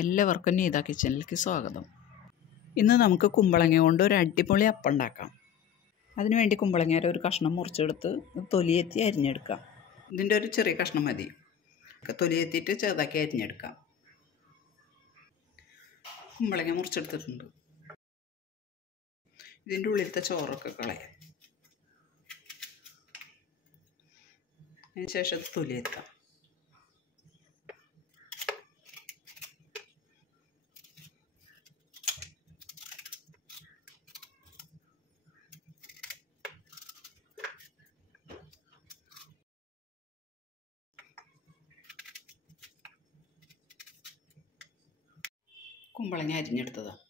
എല്ലാവർക്കും നീത കിച്ചണിലേക്ക് സ്വാഗതം. ഇന്ന് നമുക്ക് കുമ്പളങ്ങ കൊണ്ട് ഒരു അടിപൊളി അപ്പം ഉണ്ടാക്കാം. അതിനുവേണ്ടി കുമ്പളങ്ങയുടെ ഒരു കഷ്ണം മുറിച്ചെടുത്ത് തൊലിയെത്തി അരിഞ്ഞെടുക്കാം. ഇതിൻ്റെ ഒരു ചെറിയ കഷ്ണം മതി. തൊലിയെത്തിയിട്ട് ചെറുതാക്കി അരിഞ്ഞെടുക്കാം. കുമ്പളങ്ങ മുറിച്ചെടുത്തിട്ടുണ്ട്. ഇതിൻ്റെ ഉള്ളിലത്തെ ചോറൊക്കെ കളയാം. അതിന് ശേഷം തൊലിയെത്താം. കുമ്പളങ്ങ അരിഞ്ഞെടുത്തതാണ്.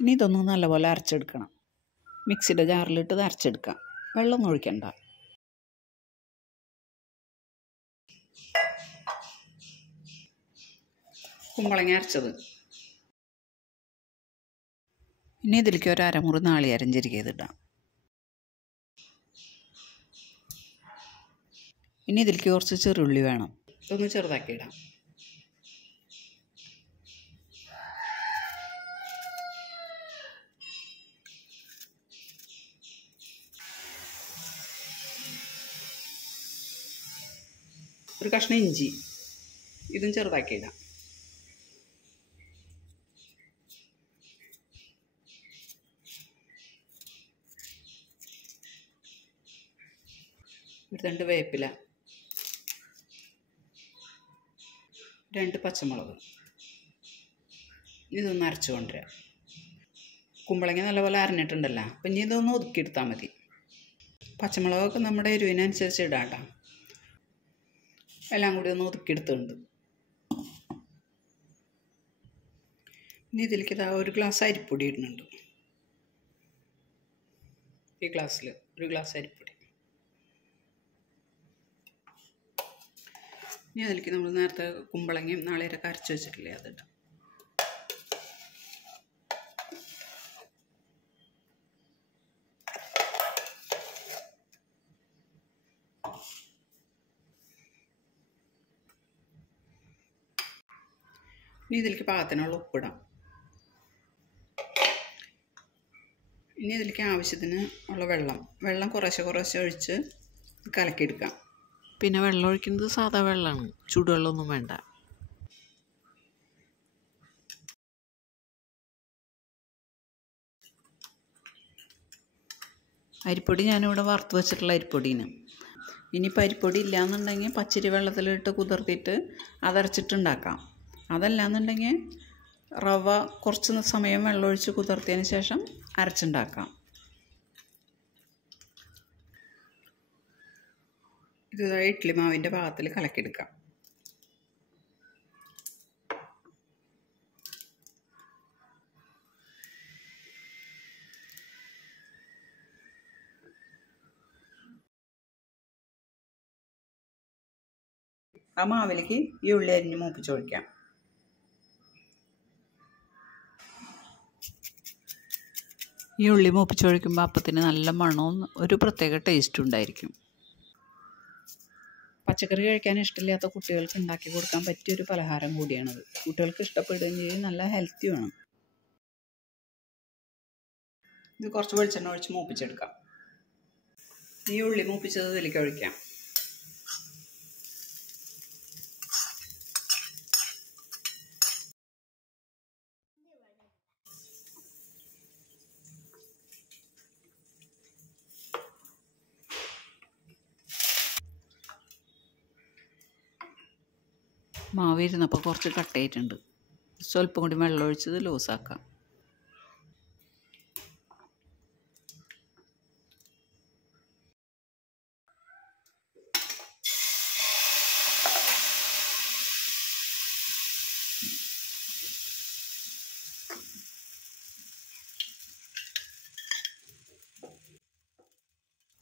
ഇനി ഇതൊന്ന് നല്ലപോലെ അരച്ചെടുക്കണം. മിക്സിയുടെ ജാറിലിട്ട് ഇത് അരച്ചെടുക്കാം. വെള്ളം ഒഴിക്കണ്ട. കുമ്പളങ്ങ അരച്ചത്. ഇനി ഇതിലേക്ക് ഒരു അരമുറി നാളികേരം ചിരകിയതിടാം. ഇനി ഇതിലേക്ക് കുറച്ച് ചെറുള്ളി വേണം. ഇതൊന്ന് ചെറുതാക്കി ഇടാം. ഒരു കഷ്ണം ഇഞ്ചി, ഇതും ചെറുതാക്കി ഇടാം. ഒരു 2 വേപ്പില, 2 പച്ചമുളക്. ഇതൊന്ന് അരച്ചു കൊണ്ടുവരാം. കുമ്പളങ്ങ നല്ലപോലെ അരഞ്ഞിട്ടുണ്ടല്ലോ. അപ്പം ഇനി ഇതൊന്ന് ഒതുക്കിയെടുത്താൽ മതി. പച്ചമുളകൊക്കെ നമ്മുടെ എരിവിനനുസരിച്ച് ഇടാം കേട്ടോ. എല്ലാം കൂടി ഒന്ന് ഒതുക്കിയെടുത്തുണ്ട്. ഇനി ഇതിലേക്ക് ഇതാ 1 ഗ്ലാസ് അരിപ്പൊടി ഇടുന്നുണ്ട്. ഈ ഗ്ലാസ്സിൽ 1 ഗ്ലാസ് അരിപ്പൊടി. ഇനി അതിലേക്ക് നമ്മൾ നേരത്തെ കുമ്പളങ്ങയും നാളികേരമൊക്കെ അരച്ച് വെച്ചിട്ടില്ലേ, അതിടാം. ഇനി ഇതിലേക്ക് പാകത്തിനുള്ള ഉപ്പിടാം. ഇനി ഇതിലേക്ക് ആവശ്യത്തിന് ഉള്ള വെള്ളം കുറേശ്ശെ ഒഴിച്ച് കലക്കിയെടുക്കാം. പിന്നെ വെള്ളം ഒഴിക്കുന്നത് സാധാ വെള്ളമാണ്, ചൂടുവെള്ളമൊന്നും വേണ്ട. അരിപ്പൊടി ഞാനിവിടെ വറുത്ത് വെച്ചിട്ടുള്ള അരിപ്പൊടിയാണ്. ഇനിയിപ്പോൾ അരിപ്പൊടി ഇല്ലയെന്നുണ്ടെങ്കിൽ പച്ചരി വെള്ളത്തിലിട്ട് കുതിർത്തിയിട്ട് അതരച്ചിട്ടുണ്ടാക്കാം. അതല്ലാന്നുണ്ടെങ്കിൽ റവ കുറച്ച് സമയം വെള്ളമൊഴിച്ച് കുതിർത്തിയതിന് ശേഷം അരച്ചുണ്ടാക്കാം. ഇത് ഇഡ്ഡലി മാവിൻ്റെ പാകത്തിൽ കലക്കിയെടുക്കാം. ആ മാവിലേക്ക് ഈ ഉള്ളി അരിഞ്ഞ് മൂപ്പിച്ചൊഴിക്കാം. ഈ ഉള്ളി മൂപ്പിച്ചൊഴിക്കുമ്പോൾ അപ്പത്തിന് നല്ല മണവും ഒരു പ്രത്യേക ടേസ്റ്റും ഉണ്ടായിരിക്കും. പച്ചക്കറി കഴിക്കാൻ ഇഷ്ടമില്ലാത്ത കുട്ടികൾക്ക് ഉണ്ടാക്കി കൊടുക്കാൻ പറ്റിയൊരു പലഹാരം കൂടിയാണത്. കുട്ടികൾക്ക് ഇഷ്ടപ്പെടുകയും ചെയ്യും, നല്ല ഹെൽത്തിയുമാണ്. ഇത് കുറച്ച് വെളിച്ചെണ്ണ ഒഴിച്ച് മൂപ്പിച്ചെടുക്കാം. ഈ ഉള്ളി മൂപ്പിച്ചത് ഇതിലേക്ക് ഒഴിക്കാം. മാവ് ഇരുന്നപ്പോൾ കുറച്ച് കട്ടയായിട്ടുണ്ട്. സ്വല്പം കൂടി വെള്ളം ഒഴിച്ചത് ലൂസാക്കാം.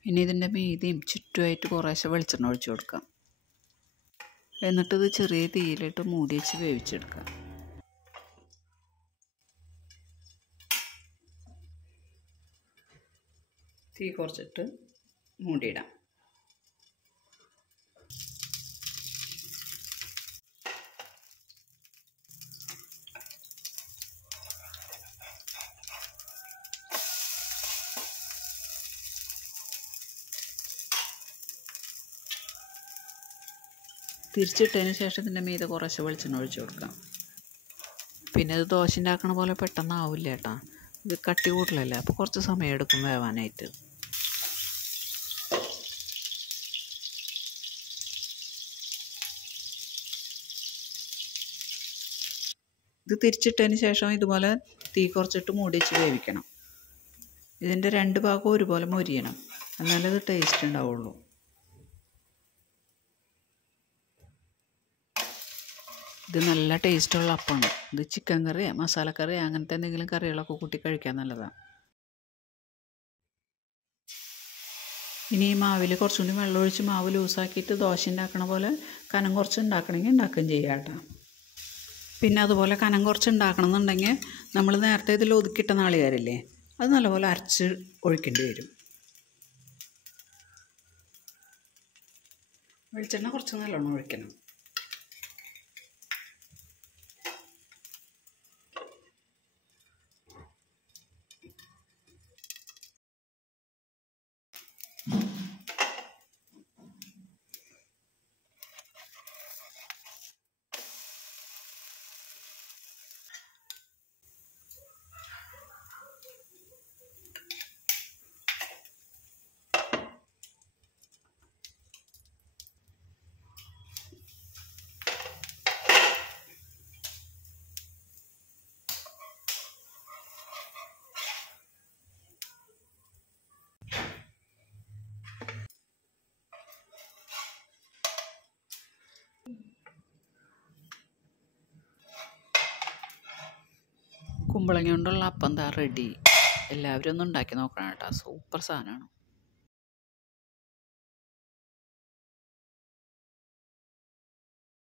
ഇനി ഇതിൻ്റെ മീതിയും ചുറ്റുമായിട്ട് കുറേശ്ശെ വെളിച്ചെണ്ണ ഒഴിച്ചു കൊടുക്കാം. എന്നിട്ടിത് ചെറിയ തീയിലിട്ട് മൂടി വെച്ച് വേവിച്ചെടുക്കാം. തീ കുറച്ചിട്ട് മൂടിയിടാം. തിരിച്ചിട്ടതിന് ശേഷം ഇതിൻ്റെ മീതെ കുറച്ച് വെളിച്ചെണ്ണ ഒഴിച്ച് കൊടുക്കാം. പിന്നെ ഇത് ദോശ ഉണ്ടാക്കണ പോലെ പെട്ടെന്നാവില്ല കേട്ടോ, ഇത് കട്ടി കൂടുതലല്ലേ, അപ്പോൾ കുറച്ച് സമയം എടുക്കും വേവാനായിട്ട്. ഇത് തിരിച്ചിട്ടതിന് ശേഷം ഇതുപോലെ തീ കുറച്ചിട്ട് മൂടി വെച്ച് വേവിക്കണം. ഇതിൻ്റെ 2 ഭാഗവും ഒരുപോലെ മൊരിയണം, എന്നാലേ ഇത് ടേസ്റ്റ് ഉണ്ടാവുള്ളൂ. ഇത് നല്ല ടേസ്റ്റുള്ള അപ്പമാണ്. ഇത് ചിക്കൻ കറിയോ മസാലക്കറിയോ അങ്ങനത്തെ എന്തെങ്കിലും കറികളൊക്കെ കൂട്ടി കഴിക്കാൻ നല്ലതാണ്. ഇനി ഈ മാവിൽ കുറച്ചുകൂടി വെള്ളമൊഴിച്ച് മാവ് ലൂസാക്കിയിട്ട് ദോശ ഉണ്ടാക്കണ പോലെ കനം കുറച്ച് ഉണ്ടാക്കണമെങ്കിൽ ഉണ്ടാക്കുകയും ചെയ്യാം കേട്ടോ. പിന്നെ അതുപോലെ കനം കുറച്ച് ഉണ്ടാക്കണമെന്നുണ്ടെങ്കിൽ നമ്മൾ നേരത്തെ ഇതിൽ ഒതുക്കിയിട്ട നാളികേരമില്ലേ, അത് നല്ലപോലെ അരച്ച് ഒഴിക്കേണ്ടി വരും. വെളിച്ചെണ്ണ കുറച്ച് നല്ലോണം ഒഴിക്കണം. കുമ്പളങ്ങ കൊണ്ടുള്ള അപ്പം എന്താ റെഡി. എല്ലാവരും ഒന്ന് ഉണ്ടാക്കി നോക്കണം കേട്ടോ, സൂപ്പർ സാധനമാണ്.